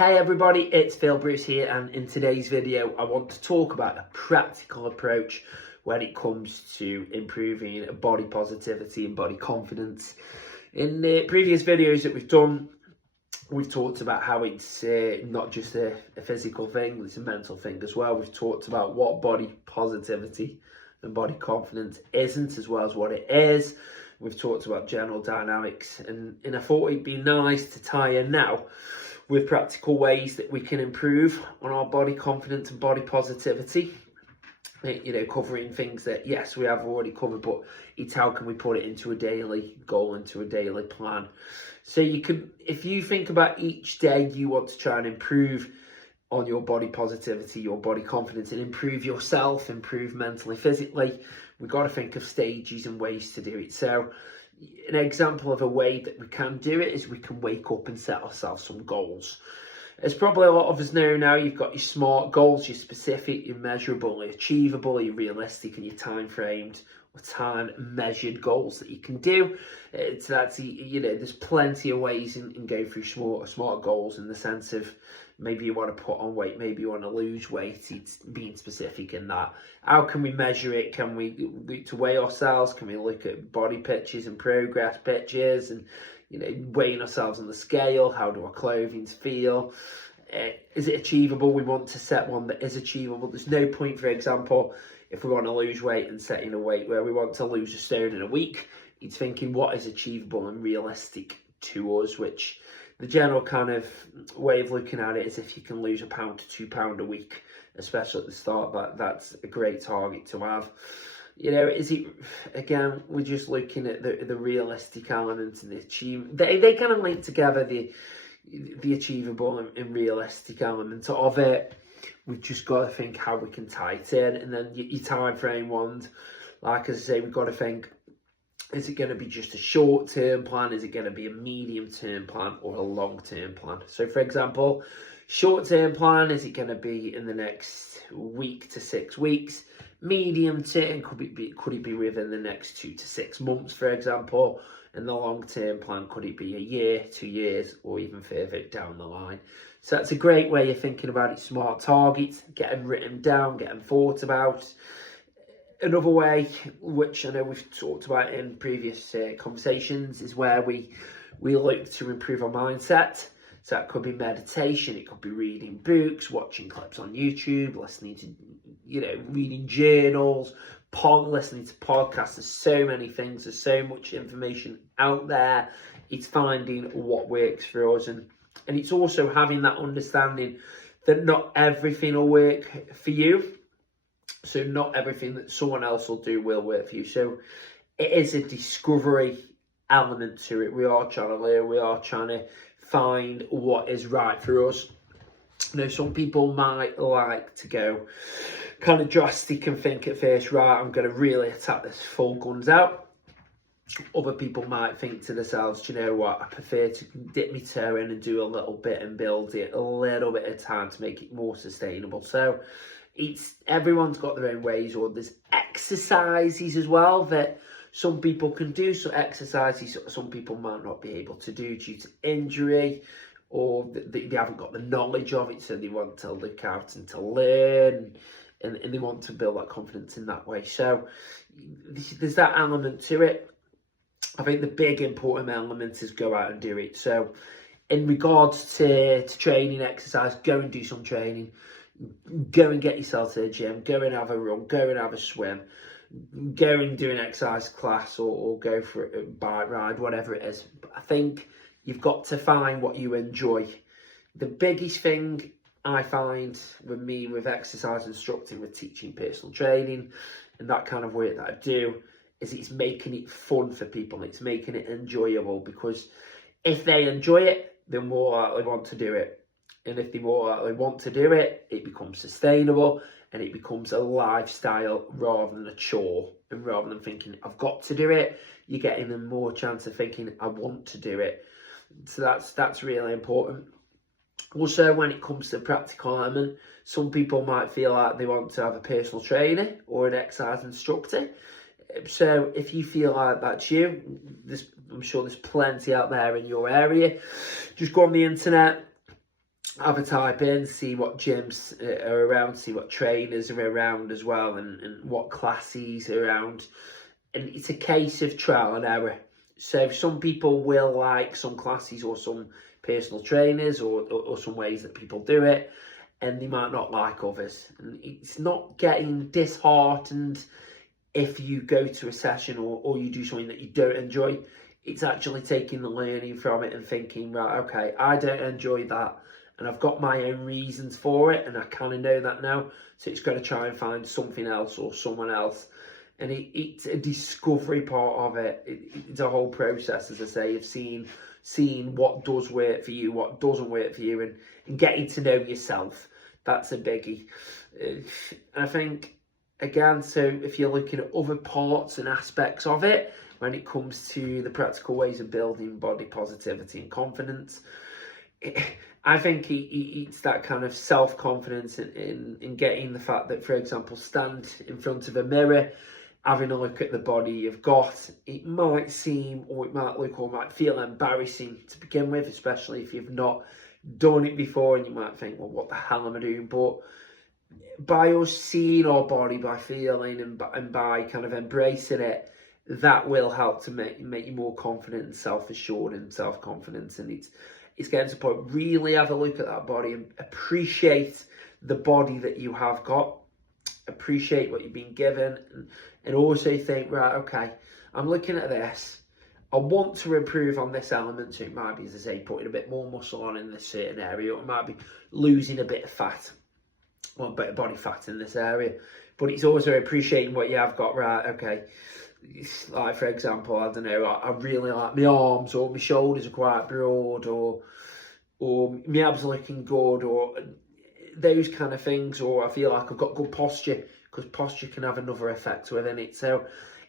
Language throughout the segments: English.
Hey everybody, it's Phil Bruce here, and in today's video I want to talk about a practical approach when it comes to improving body positivity and body confidence. In the previous videos that we've done, we've talked about how it's not just a physical thing, it's a mental thing as well. We've talked about what body positivity and body confidence isn't, as well as what it is. We've talked about general dynamics, and I thought it'd be nice to tie in now with practical ways that we can improve on our body confidence and body positivity. You know, covering things that, yes, we have already covered, but it's how can we put it into a daily goal, into a daily plan. So you can, if you think about each day you want to try and improve on your body positivity, your body confidence, and improve yourself, improve mentally, physically, we've got to think of stages and ways to do it. So an example of a way that we can do it is we can wake up and set ourselves some goals. As probably a lot of us know now, you've got your SMART goals, your specific, your measurable, your achievable, your realistic, and your time framed or time measured goals that you can do. So that's, you know, there's plenty of ways in going through SMART goals, in the sense of maybe you want to put on weight, maybe you want to lose weight. It's being specific in that. How can we measure it? Can we look to weigh ourselves? Can we look at body pictures and progress pictures, and, you know, weighing ourselves on the scale? How do our clothing feel? Is it achievable? We want to set one that is achievable. There's no point, for example, if we want to lose weight and setting a weight where we want to lose a stone in a week. It's thinking what is achievable and realistic to us, which the general kind of way of looking at it is if you can lose £1 to £2 a week, especially at the start, that's a great target to have. You know, is it, again, we're just looking at the realistic elements and the achievement. They kind of link together, the achievable and realistic element of it. We've just got to think how we can tie it in. And then your time frame ones, like I say, we've got to think, is it going to be just a short-term plan? Is it going to be a medium-term plan or a long-term plan? So, for example, short-term plan, is it going to be in the next week to 6 weeks? Medium-term, could it be within the next 2 to 6 months, for example? And the long-term plan, could it be a year, 2 years, or even further down the line? So that's a great way of thinking about it. SMART targets, getting written down, getting thought about. Another way, which I know we've talked about in previous conversations, is where we look to improve our mindset. So that could be meditation, it could be reading books, watching clips on YouTube, listening to, you know, reading journals, listening to podcasts. There's so many things, there's so much information out there. It's finding what works for us, and it's also having that understanding that not everything will work for you. So not everything that someone else will do will work for you. So it is a discovery element to it. We are trying to learn, we are trying to find what is right for us. You know, some people might like to go kind of drastic and think at first, right, I'm going to really attack this full guns out. Other people might think to themselves, do you know what, I prefer to dip my toe in and do a little bit and build it a little bit of time to make it more sustainable. So everyone's got their own ways, or there's exercises as well that some people can do. So exercises some people might not be able to do due to injury, or they haven't got the knowledge of it, so they want to look out and to learn, and they want to build that confidence in that way. So there's that element to it. I think the big important element is go out and do it. So in regards to training, exercise, go and do some training. Go and get yourself to the gym, go and have a run, go and have a swim, go and do an exercise class, or go for a bike ride, whatever it is. But I think you've got to find what you enjoy. The biggest thing I find with exercise instructing, with teaching personal training and that kind of work that I do, is it's making it fun for people. It's making it enjoyable, because if they enjoy it, they're more likely want to do it. And if they more likely want to do it, it becomes sustainable and it becomes a lifestyle rather than a chore. And rather than thinking, I've got to do it, you're getting a more chance of thinking, I want to do it. So that's really important. Also, when it comes to the practical element, some people might feel like they want to have a personal trainer or an exercise instructor. So if you feel like that's you, I'm sure there's plenty out there in your area. Just go on the internet, have a type in, see what gyms are around, see what trainers are around as well, and what classes are around. And it's a case of trial and error. So some people will like some classes or some personal trainers or some ways that people do it, and they might not like others. And it's not getting disheartened if you go to a session or you do something that you don't enjoy. It's actually taking the learning from it and thinking, right, okay, I don't enjoy that, and I've got my own reasons for it, and I kind of know that now, so it's got to try and find something else or someone else. And it's a discovery part of it. It's a whole process, as I say, of seeing what does work for you, what doesn't work for you, and getting to know yourself. That's a biggie. And I think, again, so if you're looking at other parts and aspects of it, when it comes to the practical ways of building body positivity and confidence, I think it's that kind of self-confidence in getting the fact that, for example, stand in front of a mirror, having a look at the body you've got. It might seem, or it might look, or might feel embarrassing to begin with, especially if you've not done it before, and you might think, well, what the hell am I doing? But by us seeing our body, by feeling and by kind of embracing it, that will help to make you more confident and self-assured and self-confident. And it's getting to the point, really have a look at that body and appreciate the body that you have got, appreciate what you've been given, and also think, right, okay, I'm looking at this, I want to improve on this element. So it might be, as I say, putting a bit more muscle on in this certain area, or it might be losing a bit of fat, or a bit of body fat in this area. But it's also appreciating what you have got. Right, okay, like, for example, I don't know, I really like my arms, or my shoulders are quite broad, or my abs are looking good, or those kind of things, or I feel like I've got good posture, because posture can have another effect within it. So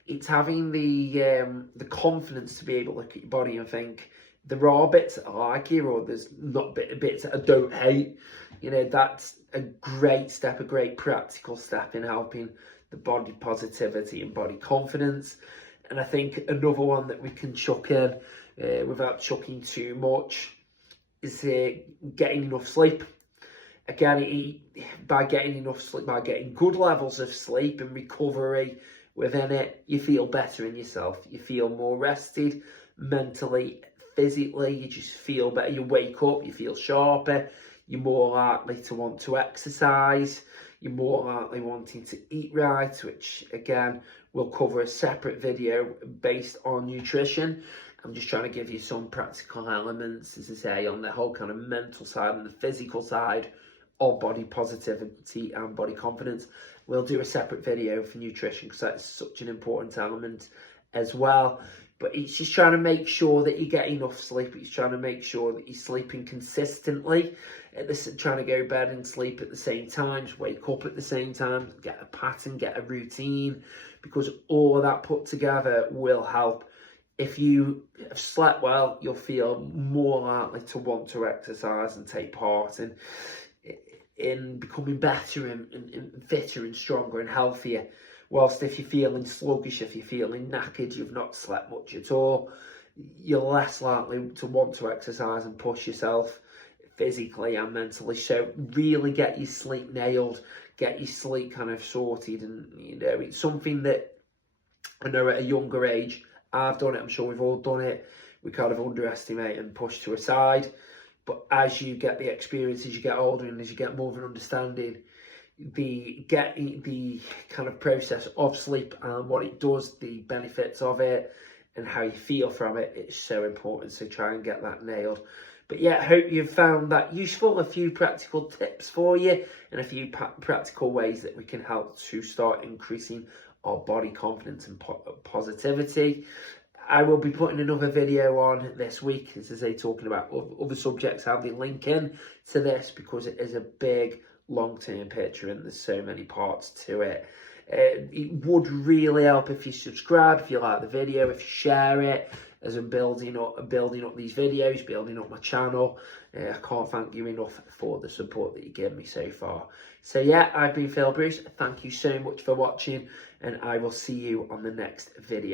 it's having the confidence to be able to look at your body and think, there are bits that I like here, or there's not bits that I don't hate. You know, that's a great step, a great practical step in helping the body positivity and body confidence. And I think another one that we can chuck in without chucking too much is getting enough sleep. Again, by getting enough sleep, by getting good levels of sleep and recovery within it, you feel better in yourself. You feel more rested mentally, physically. You just feel better. You wake up, you feel sharper. You're more likely to want to exercise. You're more likely wanting to eat right, which again, we'll cover a separate video based on nutrition. I'm just trying to give you some practical elements, as I say, on the whole kind of mental side and the physical side of body positivity and body confidence. We'll do a separate video for nutrition, because that's such an important element as well. But it's just trying to make sure that you get enough sleep. It's trying to make sure that you're sleeping consistently. Trying to go to bed and sleep at the same time, wake up at the same time, get a pattern, get a routine, because all of that put together will help. If you have slept well, you'll feel more likely to want to exercise and take part in becoming better and fitter and stronger and healthier. Whilst if you're feeling sluggish, if you're feeling knackered, you've not slept much at all, you're less likely to want to exercise and push yourself physically and mentally. So really get your sleep nailed, get your sleep kind of sorted. And you know, it's something that I know at a younger age, I've done it, I'm sure we've all done it, we kind of underestimate and push to a side. But as you get the experience, as you get older, and as you get more of an understanding, the kind of process of sleep and what it does, the benefits of it, and how you feel from it, it's so important. So try and get that nailed. But yeah, hope you've found that useful. A few practical tips for you, and a few practical ways that we can help to start increasing our body confidence and positivity. I will be putting another video on this week, as I say, talking about other subjects. I'll be linking to this because it is a big long-term picture and there's so many parts to it. It would really help if you subscribe, if you like the video, if you share it, as I'm building up these videos, building up my channel. I can't thank you enough for the support that you give me so far. So yeah, I've been Phil Bruce. Thank you so much for watching, and I will see you on the next video.